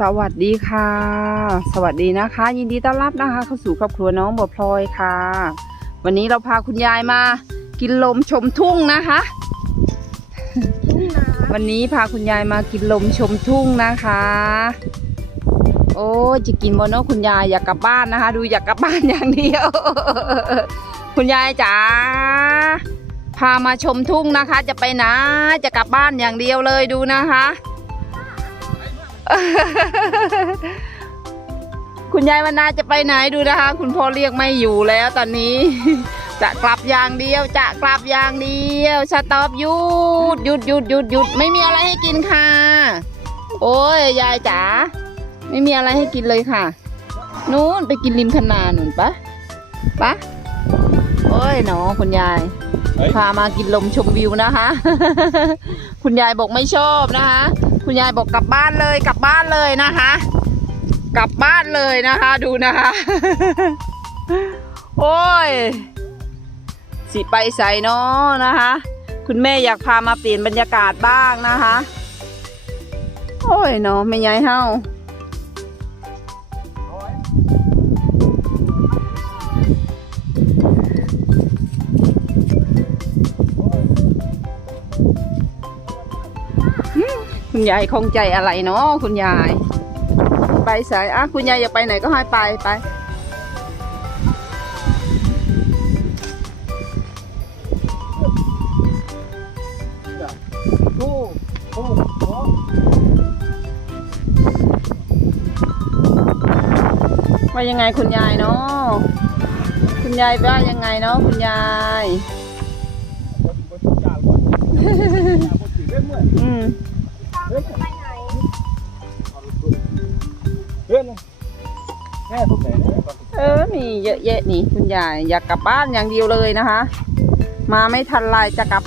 สวัสดีค่ะ สวัสดีนะคะ ยินดีต้อนรับนะคะ เข้าสู่ครอบครัวน้องบัวพลอยค่ะ วันนี้เราพาคุณยายมา กินลมชมทุ่งนะคะ วันนี้พาคุณยายมากินลมชมทุ่งนะคะ โอ้ยจะกินโมโนคุณยายอยากกลับบ้านนะคะ ดูอยากกลับบ้านอย่างเดียว คุณยายจ๋าพามาชมทุ่งนะคะ จะไปไหนจะกลับบ้านอย่างเดียวเลยดูนะคะ คุณยายวันนาจะไปไหนดูนะคะ คุณพ่อเรียกไม่อยู่แล้วตอนนี้ จะกลับอย่างเดียวจะกลับอย่างเดียวสต็อปหยุดหยุดหยุดหยุดหยุดไม่มีอะไรให้กินค่ะ โอ้ยยายจ๋าไม่มีอะไรให้กินเลยค่ะ นู้นไปกินริมคณาหนุนปะปะโอ้ยหนอคุณยายเฮ้ยพามากินลมชมวิวนะคะ คุณยายบอกไม่ชอบนะคะ คุณยายบอกกลับบ้านเลยกลับบ้านเลยนะคะ กลับบ้านเลยนะคะ ดูนะคะ โอ้ย สิไปใส่นอนะคะ คุณแม่อยากพามาเปลี่ยนบรรยากาศบ้างนะคะ โอ้ยเนาะไม่ย้ายเฮา คุณยายคงใจอะไรเนาะคุณยาย ไปสายอะคุณยายอยากไปไหนก็ให้ไปไปว่ายังไงคุณยายเนาะคุณยายว่ายังไงเนาะคุณยาย เยอะแยะนี่คุณยายอยากกลับบ้านอย่างเดียวเลยนะคะ มาไม่ทันไรจะกลับ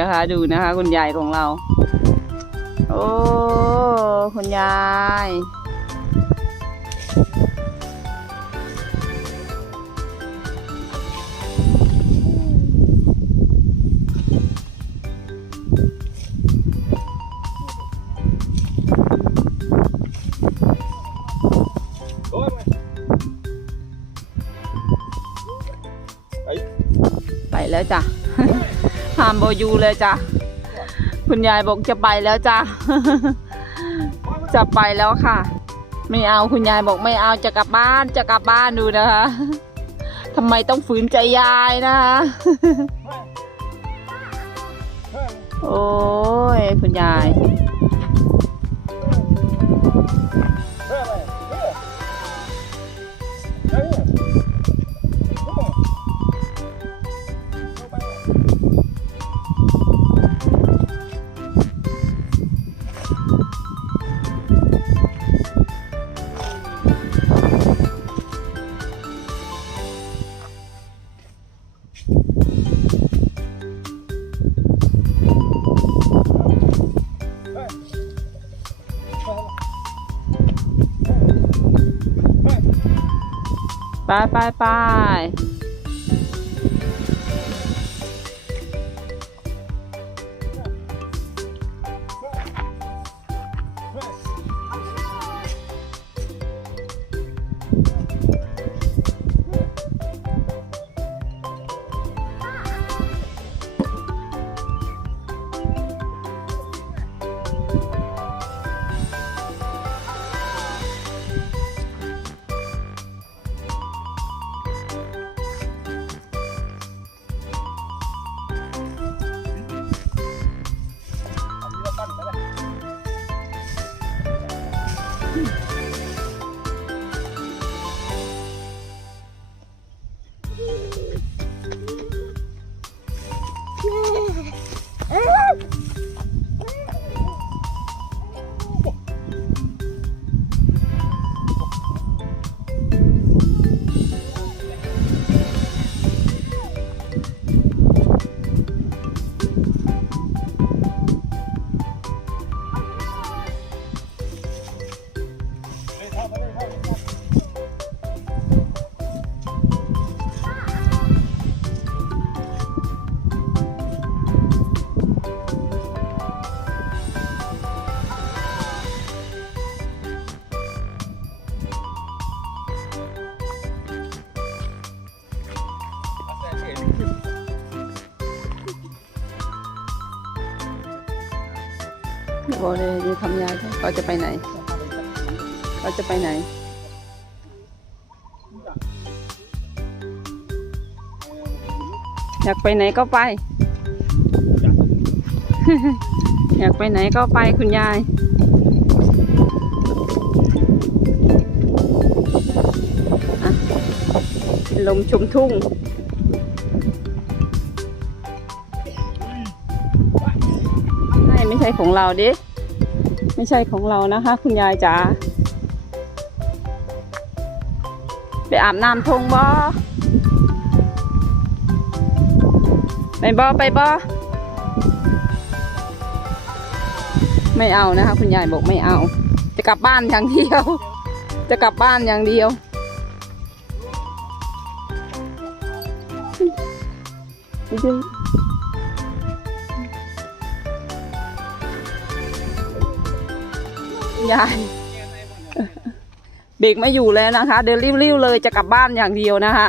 นะคะ ดูนะคะ คุณยายของเรา โอ้ คุณยายามโบยูเลยจ้ะคุณยายบอกจะไปแล้วจ้ะจะไปแล้วค่ะ ไม่เอาคุณยายบอกไม่เอาจะกลับบ้านจะกลับบ้านดูนะคะทำไมต้องฝืนใจยายนะคะโอ้ยคุณยาย ไปไ Vem, tá, บอกเลยจะทำยายเขาจะไปไหนเขาจะไปไหนอยากไปไหนก็ไป อยากไปไหนก็ไปคุณยาย ลมชมทุ่ง ไม่ใช่ของเราดิไม่ใช่ของเรานะคะ คุณยายจ๋าไปอาบน้ำทงบ่ไปบ่ไปบ่ไม่เอานะคะ คุณยายบอกไม่เอา จะกลับบ้านอย่างเดียว จะกลับบ้านอย่างเดียว ยายเบรกไม่อยู่แล้วนะคะ เดินริ้วๆเลยจะกลับบ้านอย่างเดียวนะคะ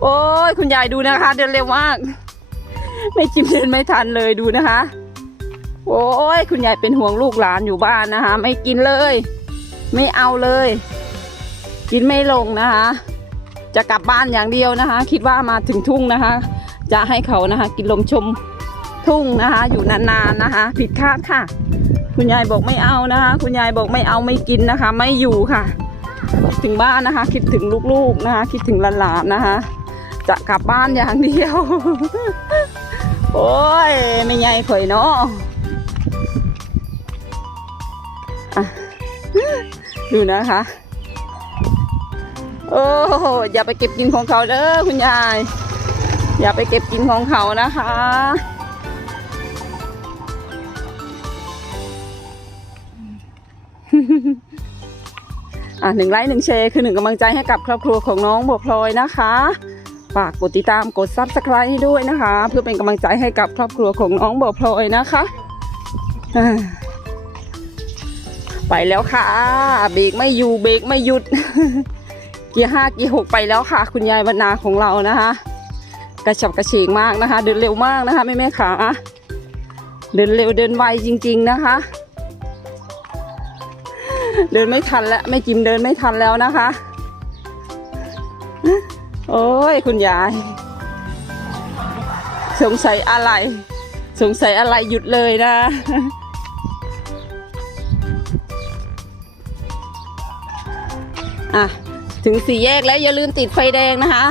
โอ้ยคุณยายดูนะคะ เดินเร็วมาก ไม่จิ้มเดินไม่ทันเลยดูนะคะ โอ้ยคุณยายเป็นห่วงลูกหลานอยู่บ้านนะคะ ไม่กินเลย ไม่เอาเลย กินไม่ลงนะคะ จะกลับบ้านอย่างเดียวนะคะ คิดว่ามาถึงทุ่งนะคะ จะให้เขานะคะ กินลมชม ทุ่งนะคะ อยู่นานๆนะคะ ผิดคาดค่ะ คุณยายบอกไม่เอานะคะ คุณยายบอกไม่เอาไม่กินนะคะ ไม่อยู่ค่ะ คิดถึงบ้านนะคะ คิดถึงลูกๆนะคะ คิดถึงหลานๆนะคะ จะกลับบ้านอย่างเดียว โอ้ยไม่ใหญ่ข่อยเนาะอะดูนะคะ โอ้อย่าไปเก็บกินของเขาเด้อคุณยาย อย่าไปเก็บกินของเขานะคะ อะหนึ่งไลค์หนึ่งแชร์คือหนึ่งกำลังใจให้กับครอบครัวของน้องบัวพลอยนะคะฝากกดติดตามกดซับสไครต์ให้ด้วยนะคะ เพื่อเป็นกำลังใจให้กับครอบครัวของน้องบัวพลอยนะคะไปแล้วค่ะ เบรกไม่อยู่เบรกไม่หยุดเกียร์ห้าเกียร์หกไปแล้วค่ะ คุณยายวรรณาของเรานะคะ กระฉับกระเฉงมากนะคะ เดินเร็วมากนะคะแม่แม่ขาเดินเร็วเดินไวจริง ๆนะคะ เดินไม่ทันแล้วไม่จิมเดินไม่ทันแล้วนะคะ โอ้ยคุณยาย สงสัยอะไร สงสัยอะไรหยุดเลยนะอะถึงสี่แยกแล้วอย่าลืมติดไฟแดงนะคะ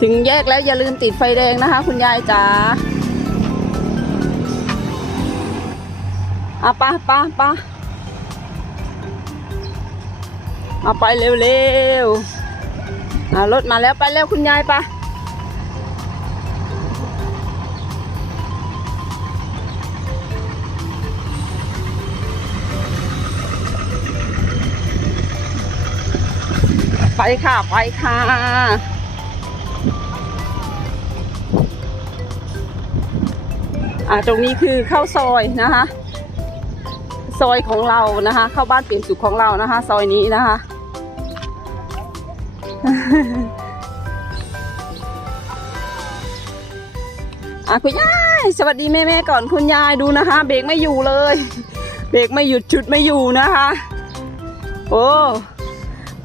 ถึงแยกแล้วอย่าลืมติดไฟแดงนะคะ คุณยายจ๋าอะป้าป้าป้า เอาไปเร็วๆอะรถมาแล้วไปเร็วคุณยายปะไปค่ะ ไปค่ะอ่าตรงนี้คือเข้าซอยนะคะ ซอยของเรานะคะ เข้าบ้านเปลี่ยนสุขของเรานะคะ ซอยนี้นะคะ อะคุณยายสวัสดีแม่แม่ก่อนคุณยายดูนะคะ เบรกไม่อยู่เลย เบรกไม่หยุดชุดไม่อยู่นะคะ โอ้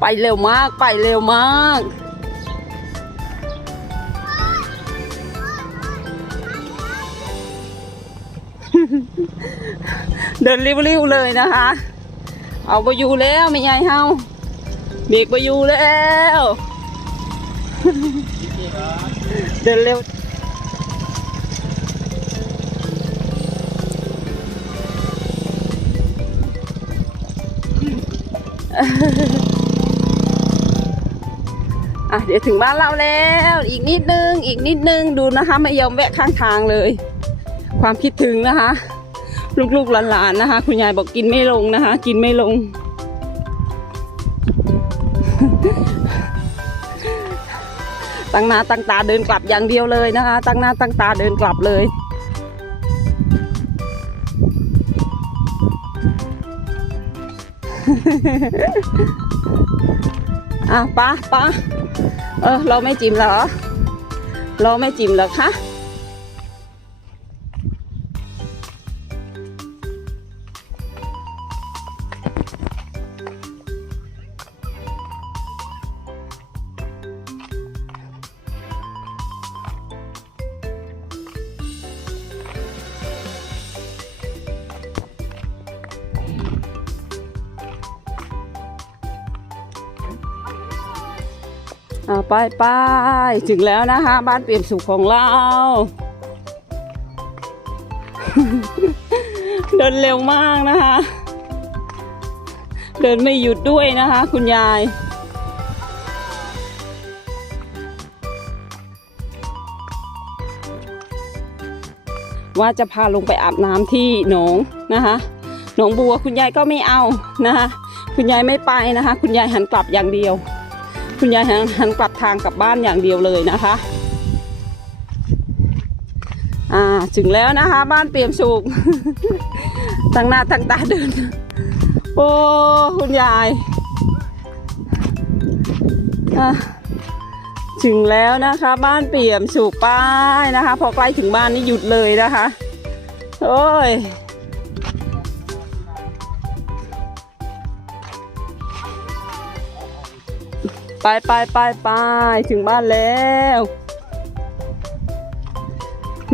ไปเร็วมากไปเร็วมากเดินริ้วๆเลยนะคะ เอาไปอยู่แล้วไม่ใหญ่เฮาเบรกไปอยู่แล้ว เดินเร็วอะเดี๋ยวถึงบ้านเราแล้ว อีกนิดนึง อีกนิดนึงดูนะคะไม่ยอมแวะข้างทางเลย ความคิดถึงนะคะ ลูกๆหลานๆนะคะ คุณยายบอกกินไม่ลงนะคะ กินไม่ลง ตั้งหน้าตั้งตาเดินกลับอย่างเดียวเลยนะคะ ตั้งหน้าตั้งตาเดินกลับเลยอะป้าป้าเออเราไม่จิ้มเหรอ เราไม่จิ้มเหรอคะ ไปไปถึงแล้วนะคะ บ้านเปี่ยมสุขของเรา เดินเร็วมากนะคะ เดินไม่หยุดด้วยนะคะ คุณยายว่าจะพาลงไปอาบน้ำที่หนองนะคะหนองบัวคุณยายก็ไม่เอานะคะคุณยายไม่ไปนะคะ คุณยายหันกลับอย่างเดียว คุณยายหันหันกลับทางกลับบ้านอย่างเดียวเลยนะคะ อ่าถึงแล้วนะคะ บ้านเปี่ยมสุขตั้งหน้าตั้งตาเดิน โอ้คุณยายอะถึงแล้วนะคะ บ้านเปี่ยมสุขป้ายนะคะ พอใกล้ถึงบ้านนี่หยุดเลยนะคะ โอ้ย ไปไปไปไปถึงบ้านแล้ว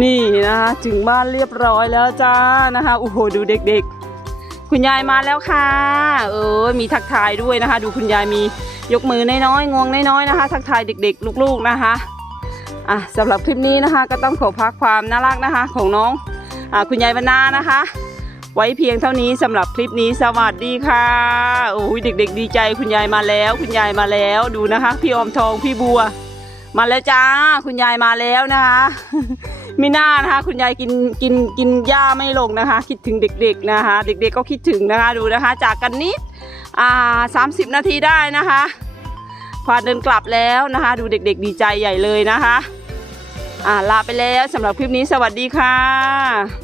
นี่นะคะถึงบ้านเรียบร้อยแล้วจ้านะคะโอ้โหดูเด็กๆ คุณยายมาแล้วค่ะ เออมีทักทายด้วยนะคะ ดูคุณยายมียกมือน้อยๆงวงน้อยๆนะคะ ทักทายเด็ก ๆ ลูกๆนะคะอะสำหรับคลิปนี้นะคะ ก็ต้องขอพักความน่ารักนะคะ ของน้องอะคุณยายบรรณานะคะ ไว้เพียงเท่านี้สำหรับคลิปนี้สวัสดีค่ะโอ้ยเด็ก ๆ ดีใจคุณยายมาแล้ว คุณยายมาแล้วดูนะคะ พี่อมทองพี่บัว มาแล้วจ้า คุณยายมาแล้วนะคะมิน่านะคะ คุณยายกินกินกินหญ้าไม่ลงนะคะ คิดถึงเด็ก ๆนะคะ เด็กๆก็คิดถึงนะคะดูนะคะ จากกันนิดอ่าสามสิบนาทีได้นะคะพาเดินกลับแล้วนะคะ ดูเด็ก ๆ ดีใจใหญ่เลยนะคะ อ่าลาไปแล้วสำหรับคลิปนี้สวัสดีค่ะ